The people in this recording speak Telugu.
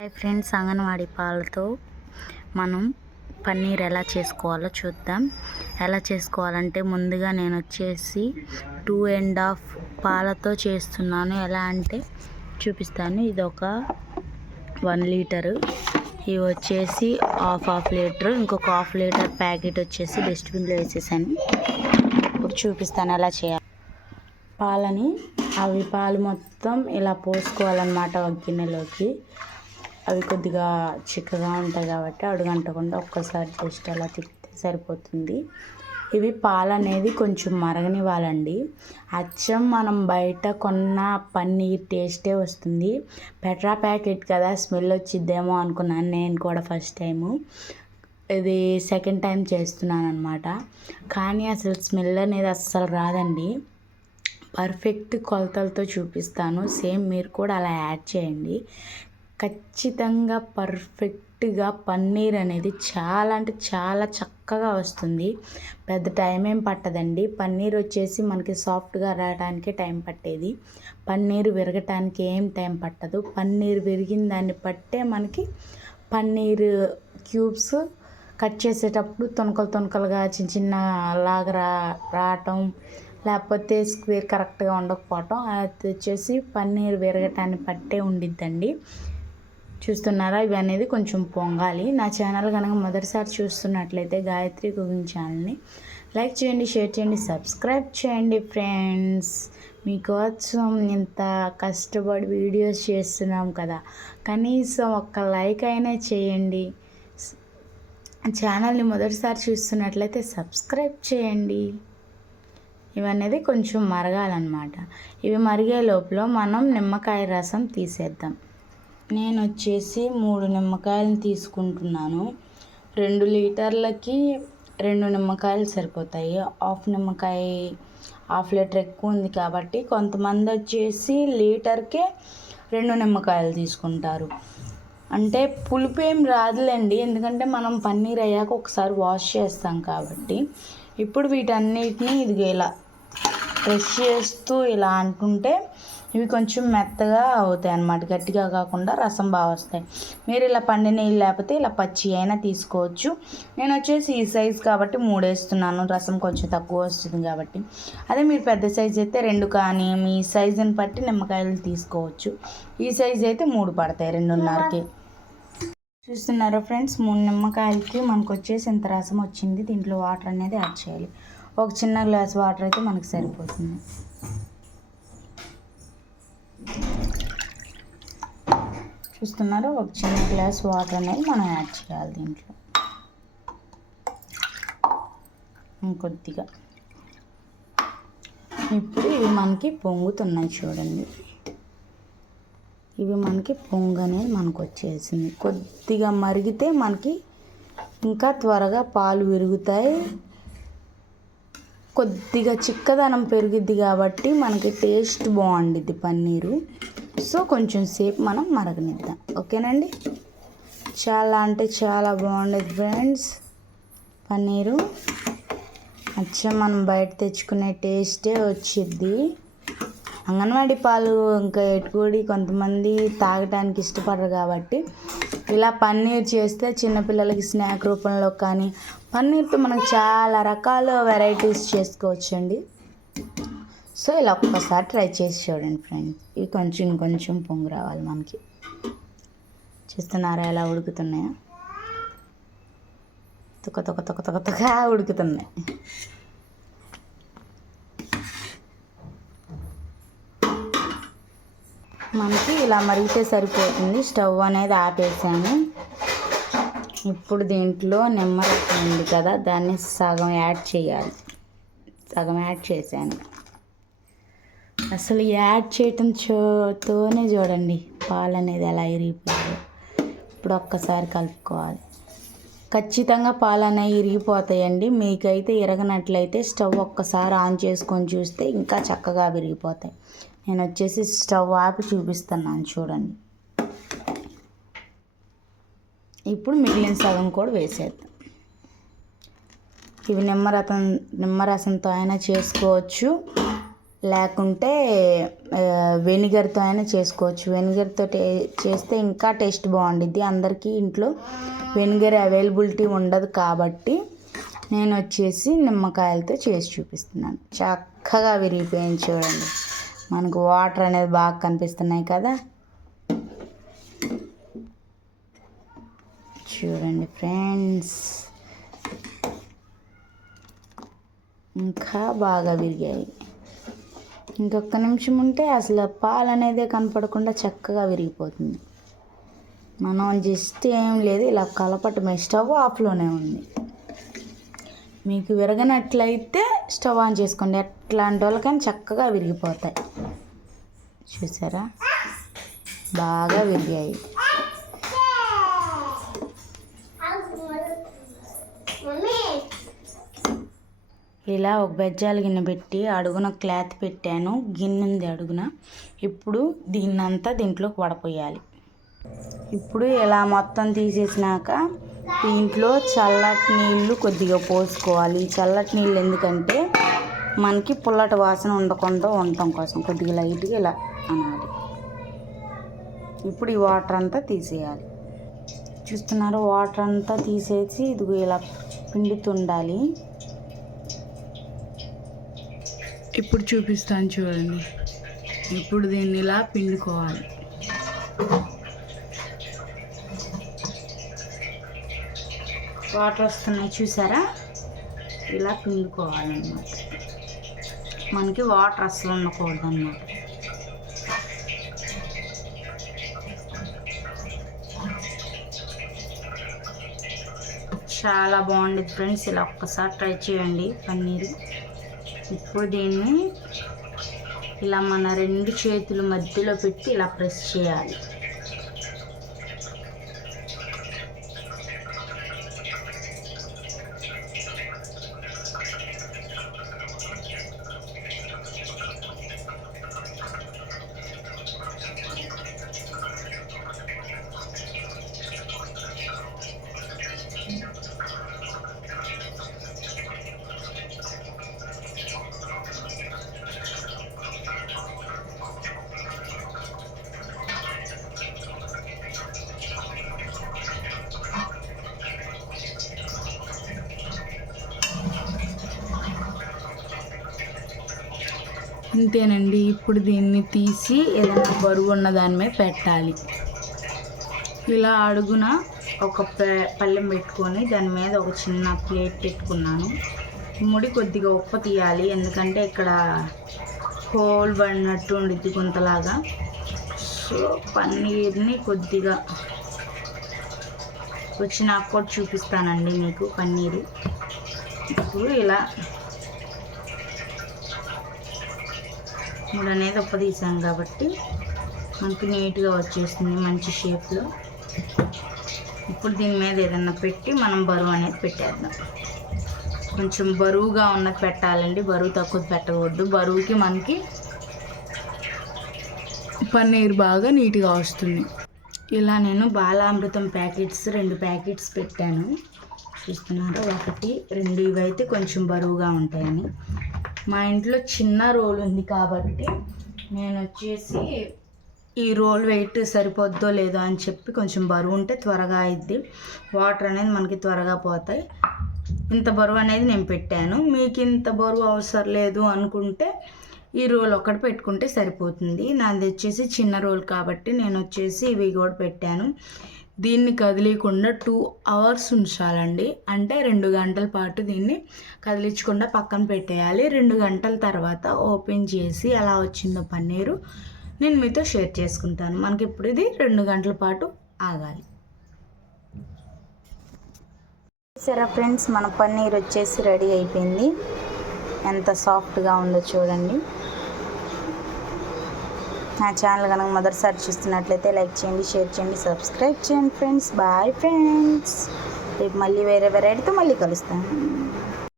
హాయ్ ఫ్రెండ్స్, అంగన్వాడీ పాలతో మనం పన్నీర్ ఎలా చేసుకోవాలో చూద్దాం. ఎలా చేసుకోవాలంటే ముందుగా నేను వచ్చేసి 2.5 పాలతో చేస్తున్నాను. ఎలా అంటే చూపిస్తాను. ఇది ఒక 1 లీటరు, ఇవి వచ్చేసి హాఫ్ లీటర్, ఇంకొక హాఫ్ లీటర్ ప్యాకెట్ వచ్చేసి డస్ట్బిన్లో వేసేసాను. ఇప్పుడు చూపిస్తాను ఎలా చేయాలి. పాలు మొత్తం ఇలా పోసుకోవాలన్నమాట ఒక గిన్నెలోకి. అవి కొద్దిగా చిక్కగా ఉంటాయి కాబట్టి అడుగంటకుండా ఒక్కసారి జస్ట్ అలా తిప్పితే సరిపోతుంది. ఇవి పాలు అనేది కొంచెం మరగనివ్వాలండి. అచ్చం మనం బయట కొన్న పన్నీర్ టేస్టే వస్తుంది. పెట్రా ప్యాకెట్ కదా, స్మెల్ వచ్చిద్దేమో అనుకున్నాను నేను కూడా ఫస్ట్ టైము. ఇది సెకండ్ టైం చేస్తున్నాను అనమాట. కానీ అసలు స్మెల్ అనేది అస్సలు రాదండి. పర్ఫెక్ట్ కొలతలతో చూపిస్తాను, సేమ్ మీరు కూడా అలా యాడ్ చేయండి. ఖచ్చితంగా పర్ఫెక్ట్గా పన్నీర్ అనేది చాలా అంటే చాలా చక్కగా వస్తుంది. పెద్ద టైం ఏం పట్టదండి. పన్నీర్ వచ్చేసి మనకి సాఫ్ట్గా రావడానికి టైం పట్టేది, పన్నీర్ విరగటానికి ఏం టైం పట్టదు. పన్నీర్ విరిగిన దాన్ని బట్టే మనకి పన్నీర్ క్యూబ్స్ కట్ చేసేటప్పుడు తొనకలుగా చిన్న లాగా రావటం, లేకపోతే స్క్వేర్ కరెక్ట్గా ఉండకపోవటం, అది వచ్చేసి పన్నీర్ విరగటాన్ని పట్టే ఉండిద్దండి. చూస్తున్నారా, ఇవి అనేది కొంచెం పొంగాలి. నా ఛానల్ కనుక మొదటిసారి చూస్తున్నట్లయితే గాయత్రి కుకింగ్ ఛానల్ని లైక్ చేయండి, షేర్ చేయండి, సబ్స్క్రైబ్ చేయండి ఫ్రెండ్స్. మీకోసం ఇంత కష్టపడి వీడియోస్ చేస్తున్నాం కదా, కనీసం ఒక్క లైక్ అయినా చేయండి. ఛానల్ని మొదటిసారి చూస్తున్నట్లయితే సబ్స్క్రైబ్ చేయండి. ఇవన్నీ కొంచెం మరగాలన్నమాట. ఇవి మరిగే లోపల మనం నిమ్మకాయ రసం తీసేద్దాం. నేను వచ్చేసి 3 నిమ్మకాయలను తీసుకుంటున్నాను. 2 లీటర్లకి 2 నిమ్మకాయలు సరిపోతాయి. హాఫ్ లీటర్ ఎక్కువ ఉంది కాబట్టి కొంతమంది వచ్చేసి లీటర్కే 2 నిమ్మకాయలు తీసుకుంటారు. అంటే పులుపు ఏం రాదులేండి, ఎందుకంటే మనం పన్నీర్ అయ్యాక ఒకసారి వాష్ చేస్తాం కాబట్టి. ఇప్పుడు వీటన్నిటిని ఇలా ప్రెస్ చేస్తూ ఇలా అంటుంటే ఇవి కొంచెం మెత్తగా అవుతాయి అన్నమాట. గట్టిగా కాకుండా రసం బాగా వస్తాయి. మీరు ఇలా పండిన నీళ్ళు లేకపోతే ఇలా పచ్చి అయినా తీసుకోవచ్చు. నేను వచ్చేసి ఈ సైజు కాబట్టి 3 వేస్తున్నాను, రసం కొంచెం తక్కువ వస్తుంది కాబట్టి. అదే మీరు పెద్ద సైజు అయితే 2 కానీ మీ సైజుని బట్టి నిమ్మకాయలు తీసుకోవచ్చు. ఈ సైజు అయితే 3 పడతాయి 2.5కి. చూస్తున్నారా ఫ్రెండ్స్, 3 నిమ్మకాయలకి మనకు వచ్చేసి ఇంత రసం వచ్చింది. దీంట్లో వాటర్ అనేది యాడ్ చేయాలి. ఒక చిన్న గ్లాస్ వాటర్ అయితే మనకు సరిపోతుంది. చూస్తున్నారా, ఒక చిన్న గ్లాస్ వాటర్ అనేది మనం యాడ్ చేయాలి దీంట్లో. ఇంకొద్దిగా. ఇప్పుడు ఇవి మనకి పొంగుతున్నాయి చూడండి. ఇవి మనకి పొంగు అనేది మనకు వచ్చేసింది. కొద్దిగా మరిగితే మనకి ఇంకా త్వరగా పాలు విరుగుతాయి. కొద్దిగా చిక్కదనం పెరిగిద్ది కాబట్టి మనకి టేస్ట్ బాగుండిద్ది పన్నీరు. సో కొంచెం సేపు మనం మరగనిద్దాం, ఓకేనండి. చాలా అంటే చాలా బాగుండేది ఫ్రెండ్స్ పన్నీరు. అచ్చం మనం బయట తెచ్చుకునే టేస్టే వచ్చిద్ది. అంగన్వాడీ పాలు ఇంకా ఎటుకూడి కొంతమంది తాగడానికి ఇష్టపడరు కాబట్టి ఇలా పన్నీర్ చేస్తే చిన్నపిల్లలకి స్నాక్ రూపంలో కానీ, పన్నీర్తో మనకు చాలా రకాల వెరైటీస్ చేసుకోవచ్చండి. సో ఇలా ఒక్కసారి ట్రై చేసి చూడండి ఫ్రెండ్స్. ఇవి కొంచెం పొంగు రావాలి మనకి. చూస్తున్నారా ఎలా ఉడుకుతున్నాయో, తుకగా ఉడుకుతున్నాయి. మనకి ఇలా మరిగితే సరిపోతుంది. స్టవ్ అనేది ఆపేసాను. ఇప్పుడు దీంట్లో నిమ్మరసం ఉంది కదా, దాన్ని సగం యాడ్ చేయాలి. సగం యాడ్ చేశాను. అసలు యాడ్ చేయటంతోనే చూడండి పాలు అనేది ఎలా ఇరిగిపోయాయి. ఇప్పుడు ఒక్కసారి కలుపుకోవాలి. ఖచ్చితంగా పాలు అనేవి ఇరిగిపోతాయండి. మీకైతే ఇరగనట్లయితే స్టవ్ ఒక్కసారి ఆన్ చేసుకొని చూస్తే ఇంకా చక్కగా విరిగిపోతాయి. నేను వచ్చేసి స్టవ్ ఆపి చూపిస్తున్నాను చూడండి. ఇప్పుడు మిగిలిన సగం కూడా వేసేద్దాం. ఇవి నిమ్మరసంతో అయినా చేసుకోవచ్చు, లేకుంటే వెనిగర్తో అయినా చేసుకోవచ్చు. వెనిగర్తో చేస్తే ఇంకా టేస్ట్ బాగుండిద్ది. అందరికీ ఇంట్లో వెనిగర్ అవైలబిలిటీ ఉండదు కాబట్టి నేను వచ్చేసి నిమ్మకాయలతో చేసి చూపిస్తున్నాను. చక్కగా విరిగిపోయింది చూడండి. మనకు వాటర్ అనేది బాగా కనిపిస్తున్నాయి కదా. చూడండి ఫ్రెండ్స్, ఇంకా బాగా విరిగాయి. ఇంకొక నిమిషం ఉంటే అసలు పాలు అనేది కనపడకుండా చక్కగా విరిగిపోతుంది. మనం జస్ట్ ఏం లేదు, ఇలా కలపటమే. స్టవ్ ఆఫ్లోనే ఉంది. మీకు విరగనట్లయితే స్టవ్ ఆన్ చేసుకోండి. ఎట్లాంటి వాళ్ళకైనా చక్కగా విరిగిపోతాయి. చూసారా, బాగా విరిగాయి. ఇలా ఒక బెజ్జాల గిన్నె పెట్టి అడుగున క్లాత్ పెట్టాను. గిన్నె ఉంది అడుగున. ఇప్పుడు దీన్నంతా దీంట్లోకి వడపోయాలి. ఇప్పుడు ఇలా మొత్తం తీసేసినాక దీంట్లో చల్లటి నీళ్ళు కొద్దిగా పోసుకోవాలి. చల్లటి నీళ్ళు ఎందుకంటే మనకి పుల్లటి వాసన ఉండకుండా ఉండటం కోసం కొద్దిగా లైట్గా ఇలా అనాలి. ఇప్పుడు ఈ వాటర్ అంతా తీసేయాలి. చూస్తున్నారు, వాటర్ అంతా తీసేసి ఇదిగో ఇలా పిండుతుండాలి. ఇప్పుడు చూపిస్తాను చూడండి. ఇప్పుడు దీన్ని ఇలా పిండుకోవాలి. వాటర్ వస్తున్నాయి చూసారా, ఇలా పిండుకోవాలన్నమాట. మనకి వాటర్ అస్సలు ఉండకూడదు అన్నమాట. చాలా బాగుంటుంది ఫ్రెండ్స్, ఇలా ఒక్కసారి ట్రై చేయండి పన్నీరు. ఇప్పుడు దీన్ని ఇలా మన రెండు చేతుల మధ్యలో పెట్టి ఇలా ప్రెస్ చేయాలి. అంతేనండి. ఇప్పుడు దీన్ని తీసి ఏదైనా బరువు ఉన్న దాని మీద పెట్టాలి. ఇలా అడుగున ఒక పళ్ళెం పెట్టుకొని దాని మీద ఒక చిన్న ప్లేట్ పెట్టుకున్నాను. ముడి కొద్దిగా ఉప్పు తీయాలి, ఎందుకంటే ఇక్కడ హోల్ పడినట్టు ఉండిద్ది గుంతలాగా. సో పన్నీర్ని కొద్దిగా వచ్చి నాకు కూడా చూపిస్తానండి మీకు పన్నీరు. ఇప్పుడు ఇలా ముడి అనేది ఉప్పు తీసాను కాబట్టి మనకి నీట్గా వచ్చేస్తుంది మంచి షేప్లో. ఇప్పుడు దీని మీద ఏదన్నా పెట్టి మనం బరువు అనేది పెట్టేద్దాం. కొంచెం బరువుగా ఉన్నది పెట్టాలండి, బరువు తక్కువ పెట్టకూడదు. బరువుకి మనకి పన్నీర్ బాగా నీట్గా వస్తుంది. ఇలా నేను బాలామృతం ప్యాకెట్స్ 2 ప్యాకెట్స్ పెట్టాను. చూస్తున్నారు, 1, 2 ఇవైతే కొంచెం బరువుగా ఉంటాయని. మా ఇంట్లో చిన్న రోల్ ఉంది కాబట్టి నేను వచ్చేసి ఈ రోల్ వెయిట్ సరిపోద్దో లేదో అని చెప్పి కొంచెం బరువు ఉంటే త్వరగా అయిద్ది, వాటర్ అనేది మనకి త్వరగా పోతాయి. ఇంత బరువు అనేది నేను పెట్టాను. మీకు ఇంత బరువు అవసరం లేదు అనుకుంటే ఈ రోల్ ఒకటి పెట్టుకుంటే సరిపోతుంది. నాది వచ్చేసి చిన్న రోల్ కాబట్టి నేను వచ్చేసి ఇవి కూడా పెట్టాను. దీన్ని కదిలియకుండా 2 అవర్స్ ఉంచాలండి. అంటే 2 గంటల పాటు దీన్ని కదిలించకుండా పక్కన పెట్టేయాలి. 2 గంటల తర్వాత ఓపెన్ చేసి ఎలా వచ్చిందో పన్నీరు నేను మీతో షేర్ చేసుకుంటాను. మనకి ఇప్పుడు ఇది 2 గంటల పాటు ఆగాలి. సరే ఫ్రెండ్స్, మన పన్నీర్ వచ్చేసి రెడీ అయిపోయింది. ఎంత సాఫ్ట్గా ఉందో చూడండి. నా ఛానల్ కనుక మొదటిసారి చూస్తున్నట్లయితే లైక్ చేయండి, షేర్ చేయండి, సబ్స్క్రైబ్ చేయండి ఫ్రెండ్స్. Bye friends. రేపు మళ్ళీ వేరే వెరైటీతో మళ్ళీ కలుస్తాను.